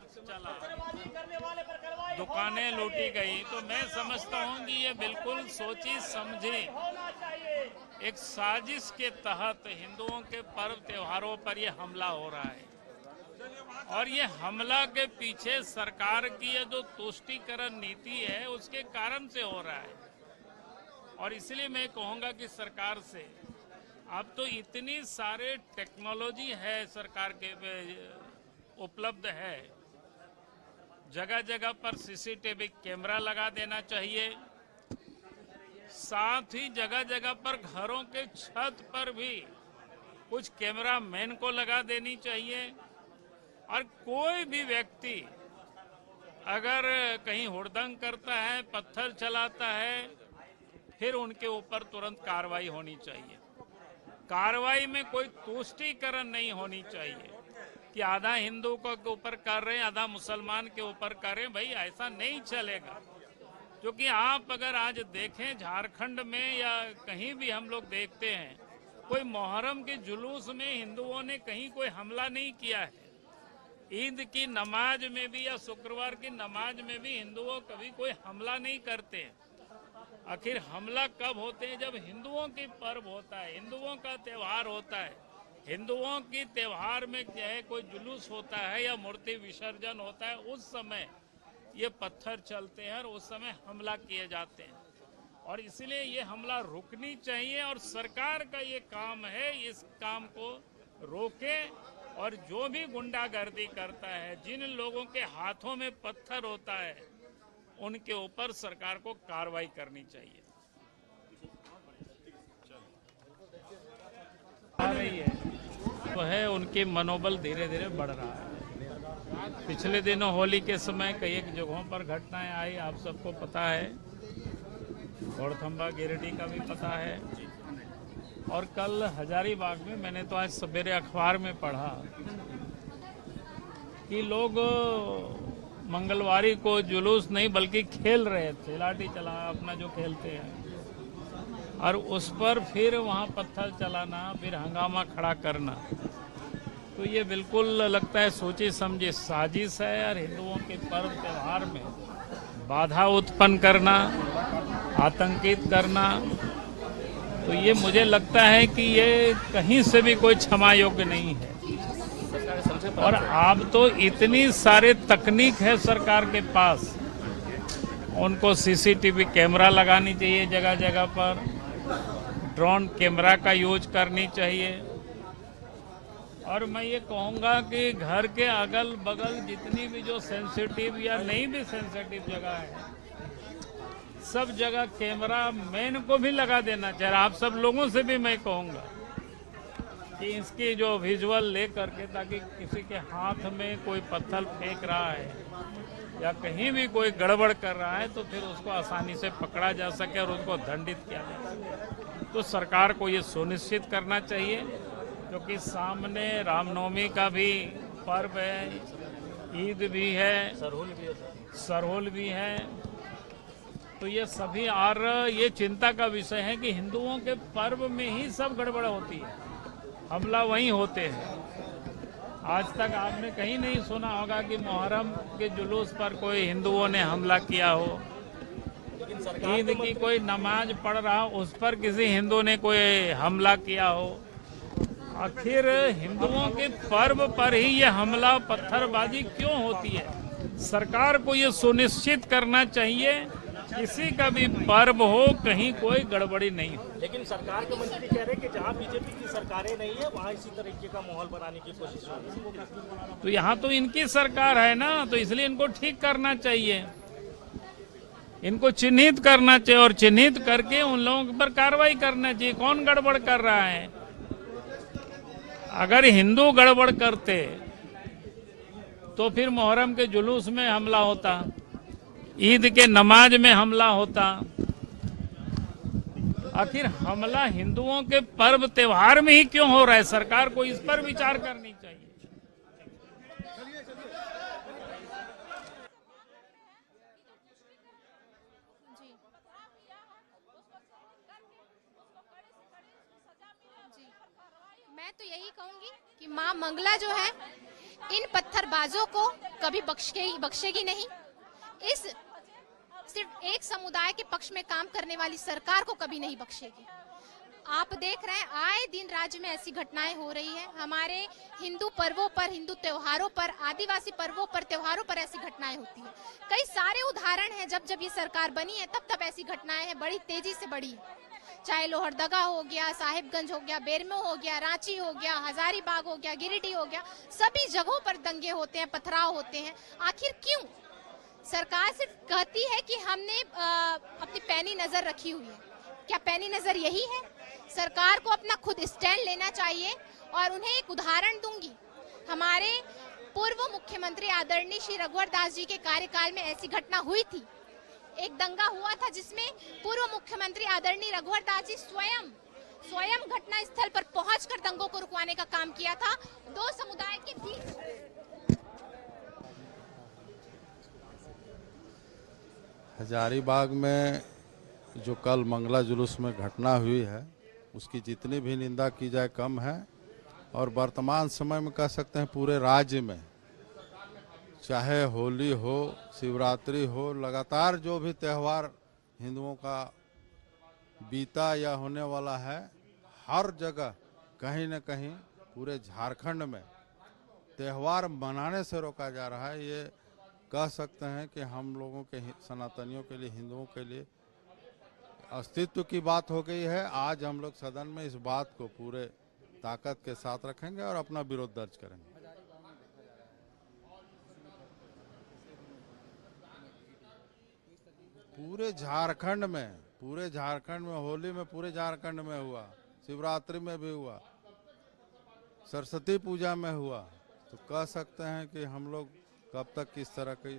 पत्थर चला, दुकानें लूटी गई, तो मैं समझता हूँ कि ये बिल्कुल सोची समझी एक साजिश के तहत हिंदुओं के पर्व त्योहारों पर ये हमला हो रहा है। और ये हमला के पीछे सरकार की ये जो तुष्टीकरण नीति है उसके कारण से हो रहा है। और इसलिए मैं कहूँगा कि सरकार से अब तो इतनी सारे टेक्नोलॉजी है सरकार के उपलब्ध है, जगह जगह पर सीसीटीवी कैमरा लगा देना चाहिए। साथ ही जगह जगह पर घरों के छत पर भी कुछ कैमरा मैन को लगा देनी चाहिए। और कोई भी व्यक्ति अगर कहीं हुड़दंग करता है, पत्थर चलाता है, फिर उनके ऊपर तुरंत कार्रवाई होनी चाहिए। कार्रवाई में कोई तुष्टीकरण नहीं होनी चाहिए कि आधा हिंदू के ऊपर कर रहे हैं, आधा मुसलमान के ऊपर कर रहे हैं। भाई ऐसा नहीं चलेगा। क्योंकि आप अगर आज देखें झारखंड में या कहीं भी हम लोग देखते हैं, कोई मुहर्रम के जुलूस में हिंदुओं ने कहीं कोई हमला नहीं किया है। ईद की नमाज में भी या शुक्रवार की नमाज में भी हिंदुओं कभी कोई हमला नहीं करते। आखिर हमला कब होते हैं? जब हिंदुओं की पर्व होता है, हिंदुओं का त्योहार होता है, हिंदुओं की त्योहार में चाहे कोई जुलूस होता है या मूर्ति विसर्जन होता है, उस समय ये पत्थर चलते हैं और उस समय हमला किए जाते हैं। और इसलिए ये हमला रुकनी चाहिए और सरकार का ये काम है इस काम को रोके। और जो भी गुंडागर्दी करता है, जिन लोगों के हाथों में पत्थर होता है, उनके ऊपर सरकार को कार्रवाई करनी चाहिए। आ रही है तो है, उनकी मनोबल धीरे धीरे बढ़ रहा है। पिछले दिनों होली के समय कई एक जगहों पर घटनाएं आई, आप सबको पता है। घोड़थंबा गिरिडीह का भी पता है। और कल हजारीबाग में मैंने तो आज सवेरे अखबार में पढ़ा कि लोग मंगलवारी को जुलूस नहीं बल्कि खेल रहे थे, लाठी चला अपना जो खेलते हैं, और उस पर फिर वहाँ पत्थर चलाना, फिर हंगामा खड़ा करना, तो ये बिल्कुल लगता है सोची समझी साजिश है। और हिंदुओं के पर्व त्योहार में बाधा उत्पन्न करना, आतंकित करना, तो ये मुझे लगता है कि ये कहीं से भी कोई क्षमा योग्य नहीं है। और अब तो इतनी सारे तकनीक है सरकार के पास, उनको सीसीटीवी कैमरा लगानी चाहिए जगह जगह पर, ड्रोन कैमरा का यूज करनी चाहिए। और मैं ये कहूँगा कि घर के अगल बगल जितनी भी जो सेंसिटिव या नहीं भी सेंसिटिव जगह है, सब जगह कैमरा मैन को भी लगा देना चाहिए। आप सब लोगों से भी मैं कहूँगा कि इसकी जो विजुअल ले करके, ताकि किसी के हाथ में कोई पत्थर फेंक रहा है या कहीं भी कोई गड़बड़ कर रहा है तो फिर उसको आसानी से पकड़ा जा सके और उसको दंडित किया जा सके। तो सरकार को ये सुनिश्चित करना चाहिए, क्योंकि सामने रामनवमी का भी पर्व है, ईद भी है, सरहुल भी है। तो ये सभी, और ये चिंता का विषय है कि हिंदुओं के पर्व में ही सब गड़बड़ होती है, हमला वहीं होते हैं। आज तक आपने कहीं नहीं सुना होगा कि मुहर्रम के जुलूस पर कोई हिंदुओं ने हमला किया हो। ईद की कोई नमाज पढ़ रहा हो, उस पर किसी हिंदू ने कोई हमला किया हो। आखिर हिंदुओं के पर्व पर ही ये हमला पत्थरबाजी क्यों होती है? सरकार को ये सुनिश्चित करना चाहिए किसी का भी पर्व हो, कहीं कोई गड़बड़ी नहीं हो। लेकिन सरकार के मंत्री कह रहे हैं कि जहां बीजेपी की सरकारें नहीं है वहां इसी तरीके का माहौल बनाने की कोशिश हो रही है। तो यहाँ तो इनकी सरकार है ना, तो इसलिए इनको ठीक करना चाहिए, इनको चिन्हित करना चाहिए और चिन्हित करके उन लोगों पर कार्रवाई करना चाहिए। कौन गड़बड़ कर रहा है? अगर हिंदू गड़बड़ करते तो फिर मुहर्रम के जुलूस में हमला होता, ईद के नमाज में हमला होता। आखिर हमला हिंदुओं के पर्व त्योहार में ही क्यों हो रहा है? सरकार को इस पर विचार करनी चाहिए। मैं तो यही कहूंगी कि मां मंगला जो है इन पत्थरबाज दंगेबाजों को कभी बख्शेगी नहीं। इस सिर्फ एक समुदाय के पक्ष में काम करने वाली सरकार को कभी नहीं बख्शेगी। आप देख रहे हैं आए दिन राज्य में ऐसी घटनाएं हो रही है। हमारे हिंदू पर्वों पर, हिंदू त्योहारों पर, आदिवासी पर्वों पर, त्योहारों पर ऐसी घटनाएं होती है। कई सारे उदाहरण हैं, जब जब ये सरकार बनी है तब ऐसी घटनाएं हैं, बड़ी तेजी से बढ़ी है। चाहे लोहरदगा हो गया, साहिबगंज हो गया, बेरमो हो गया, रांची हो गया, हजारीबाग हो गया, गिरिडीह हो गया, सभी जगहों पर दंगे होते हैं, पथराव होते हैं। आखिर क्यों? सरकार सिर्फ कहती है कि हमने अपनी पैनी नजर रखी हुई है। क्या पैनी नजर यही है? सरकार को अपना खुद स्टैंड लेना चाहिए। और उन्हें एक उदाहरण दूंगी, हमारे पूर्व मुख्यमंत्री आदरणीय श्री रघुवर दास जी के कार्यकाल में ऐसी घटना हुई थी। एक दंगा हुआ था जिसमें पूर्व मुख्यमंत्री आदरणीय रघुवर दास जी स्वयं घटना स्थल पर पहुंचकर दंगों को रुकवाने का काम किया था। दो समुदाय के बीच हजारीबाग में जो कल मंगला जुलूस में घटना हुई है, उसकी जितनी भी निंदा की जाए कम है। और वर्तमान समय में कह सकते हैं पूरे राज्य में, चाहे होली हो, शिवरात्रि हो, लगातार जो भी त्यौहार हिंदुओं का बीता या होने वाला है, हर जगह कहीं न कहीं पूरे झारखंड में त्यौहार मनाने से रोका जा रहा है। ये कह सकते हैं कि हम लोगों के सनातनियों के लिए, हिंदुओं के लिए अस्तित्व की बात हो गई है। आज हम लोग सदन में इस बात को पूरे ताकत के साथ रखेंगे और अपना विरोध दर्ज करेंगे। पूरे झारखंड में होली में पूरे झारखंड में हुआ, शिवरात्रि में भी हुआ, सरस्वती पूजा में हुआ। तो कह सकते हैं कि हम लोग कब तक किस तरह की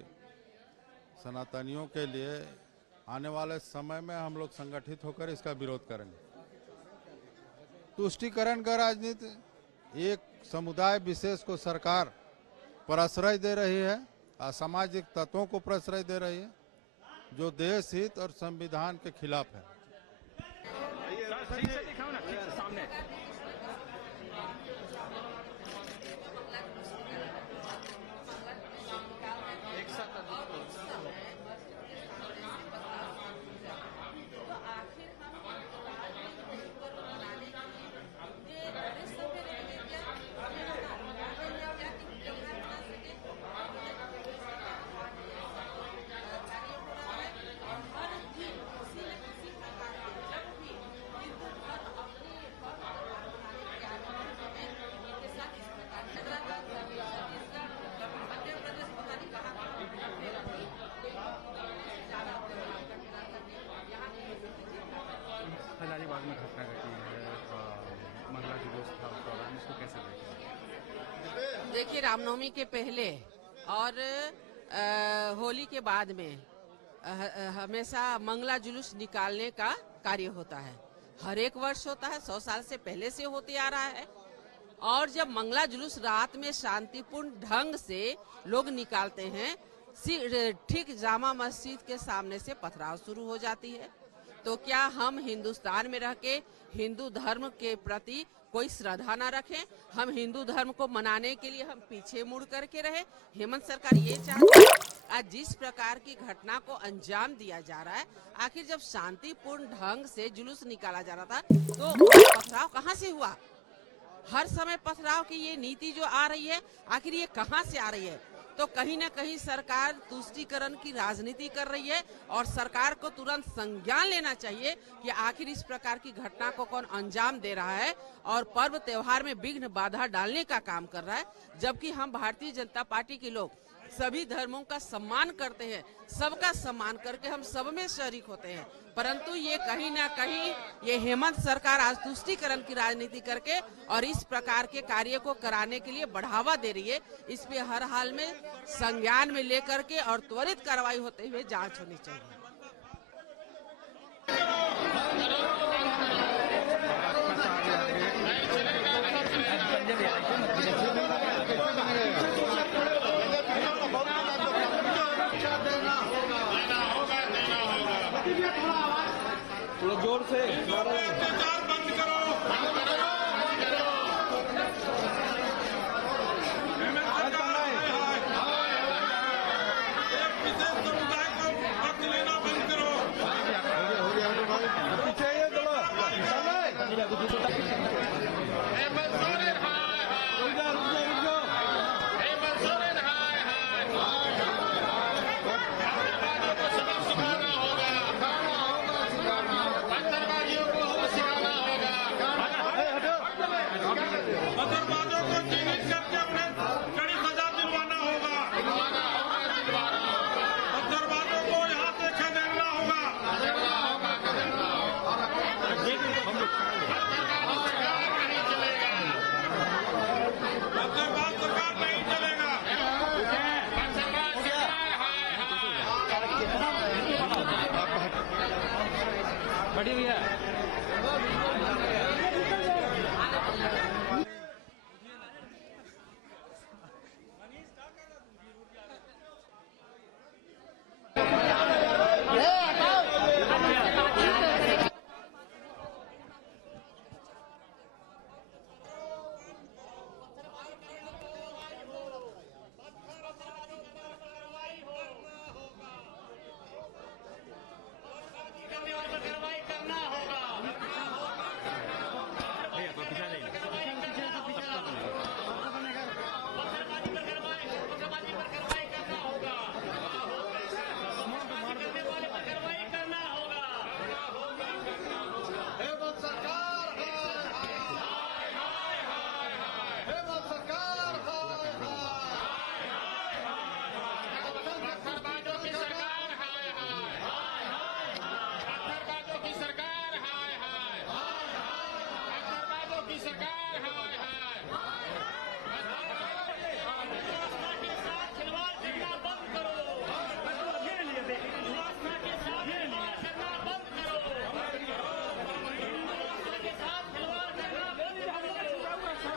सनातनियों के लिए आने वाले समय में हम लोग संगठित होकर इसका विरोध करेंगे। तुष्टीकरण का राजनीति, एक समुदाय विशेष को सरकार प्रश्रय दे रही है, असामाजिक तत्वों को प्रश्रय दे रही है, जो देश हित और संविधान के खिलाफ है। हजारीबाग में घटना घटी है, मंगला जुलूस था, उस दौरान इसको कैसे देखें? देखिए, रामनवमी के पहले और होली के बाद में हमेशा मंगला जुलूस निकालने का कार्य होता है। हर एक वर्ष होता है, 100 साल से पहले से होते आ रहा है। और जब मंगला जुलूस रात में शांतिपूर्ण ढंग से लोग निकालते हैं, ठीक जामा मस्जिद के सामने से पथराव शुरू हो जाती है। तो क्या हम हिंदुस्तान में रह के हिंदू धर्म के प्रति कोई श्रद्धा न रखें? हम हिंदू धर्म को मनाने के लिए हम पीछे मुड़ करके रहे? हेमंत सरकार ये चाहती है। आज जिस प्रकार की घटना को अंजाम दिया जा रहा है, आखिर जब शांतिपूर्ण ढंग से जुलूस निकाला जा रहा था तो पथराव कहाँ से हुआ? हर समय पथराव की ये नीति जो आ रही है, आखिर ये कहाँ से आ रही है? तो कहीं न कहीं सरकार तुष्टीकरण की राजनीति कर रही है और सरकार को तुरंत संज्ञान लेना चाहिए कि आखिर इस प्रकार की घटना को कौन अंजाम दे रहा है और पर्व त्योहार में विघ्न बाधा डालने का काम कर रहा है। जबकि हम भारतीय जनता पार्टी के लोग सभी धर्मों का सम्मान करते हैं, सबका सम्मान करके हम सब में शरीक होते हैं, परंतु ये कहीं ना कहीं ये हेमंत सरकार आज तुष्टीकरण की राजनीति करके और इस प्रकार के कार्य को कराने के लिए बढ़ावा दे रही है। इस पे हर हाल में संज्ञान में लेकर के और त्वरित कार्रवाई होते हुए जांच होनी चाहिए। जोर से खड़ी हुई है।